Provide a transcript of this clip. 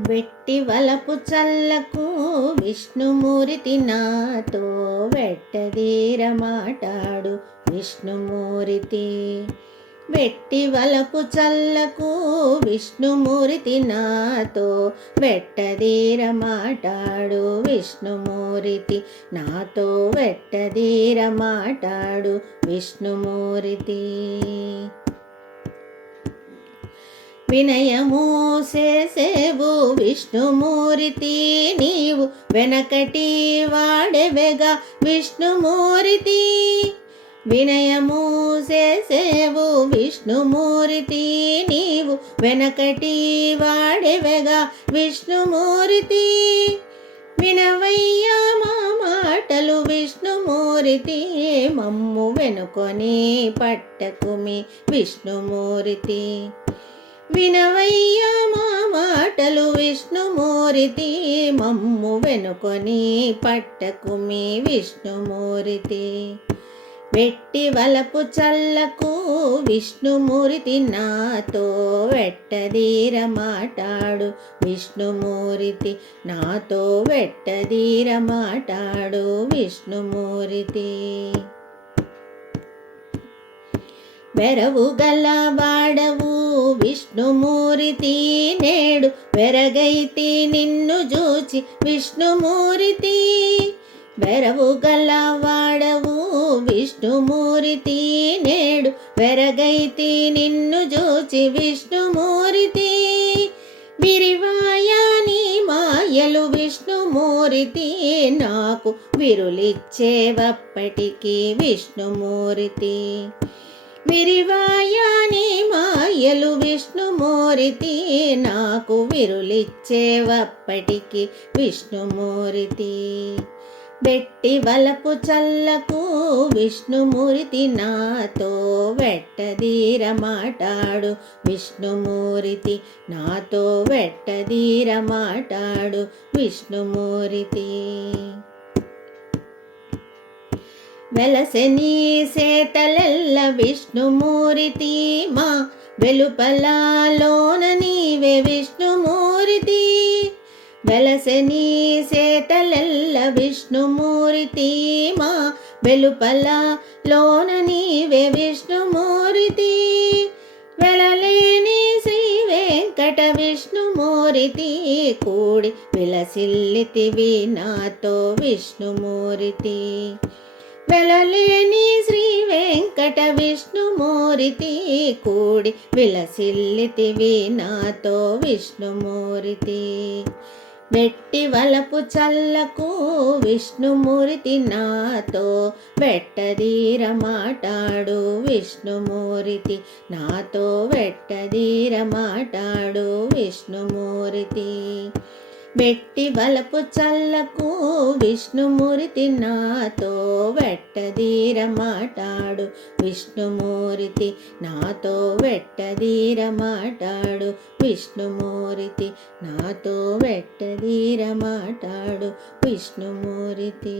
వెట్టి వలపు చల్లకు విష్ణుమూర్తి నాతో వెట్టదీర మాటాడు విష్ణుమూర్తి. వెట్టి వలపు చల్లకు విష్ణుమూర్తి నాతో వెట్టదీర మాటాడు విష్ణుమూర్తి. నాతో వెట్టదీర మాటాడు విష్ణుమూర్తి. వినయము చేసేవు విష్ణుమూర్తి నీవు వెనకటి వాడెవెగా విష్ణుమూరితి? వినయము చేసేవు విష్ణుమూర్తి నీవు వెనకటి వాడెవెగా విష్ణుమూర్తి? వినవయ్యా మా మాటలు విష్ణుమూరితి మమ్ము వెనుకొని పట్టకుమి విష్ణుమూర్తి. వినవయ్యా మా మాటలు విష్ణుమూరితి మమ్ము వెనుకొని పట్టకుమి విష్ణుమూరితి వెట్టి వలపు చల్లకు విష్ణుమూరితి నాతో వెట్టదీర మాటాడు. విష్ణుమూరితి నాతో వెట్టదీర మాటాడు విష్ణుమూరితి వెరవు గల వాడవు విష్ణుమూరితి నేడు వెరగైతి నిన్ను చూచి విష్ణుమూర్తి. వెరవు గల వాడవు విష్ణుమూర్తి నేడు వెరగైతి నిన్ను చూచి విష్ణుమూర్తి. విరివాయాని మాయలు విష్ణుమూరితి నాకు విరులిచ్చేవప్పటికీ విష్ణుమూర్తి. విరివాయాని మాయలు విష్ణుమూరితి నాకు విరులిచ్చేవప్పటికి విష్ణుమూరితి వెట్టి వలపు చల్లకు విష్ణుమూరితి నాతో వెట్టదీర మాటాడు విష్ణుమూరితి నాతో వెట్టదీర మాటాడు విష్ణుమూరితి వెలసెని సేతలెల్ల విష్ణుమూర్తి మా వెలుపలలోన నీవే విష్ణుమూర్తి. వెలసెని సేతలెల్ల విష్ణుమూర్తి మా వెలుపల లోన నీవే విష్ణుమూరితి. వెలలేని శ్రీ వెంకట విష్ణుమూరితి కూడి విలసిల్లితివి నాతో విష్ణుమూరితి. పెళలేని శ్రీ వెంకట విష్ణుమూరితి కూడి విలసిల్లితివి నాతో విష్ణుమూరితి వెట్టి వలపు చల్లకు విష్ణుమూరితి నాతో వెట్టదీర మాటాడు విష్ణుమూరితి నాతో వెట్టదీర మాటాడు విష్ణుమూరితి వెట్టి వలపు చల్లకు విష్ణుమూర్తి నాతో వెట్టదీర మాటాడు విష్ణుమూర్తి నాతో వెట్టదీర మాటాడు విష్ణుమూర్తి నాతో వెట్టదీర మాటాడు విష్ణుమూర్తి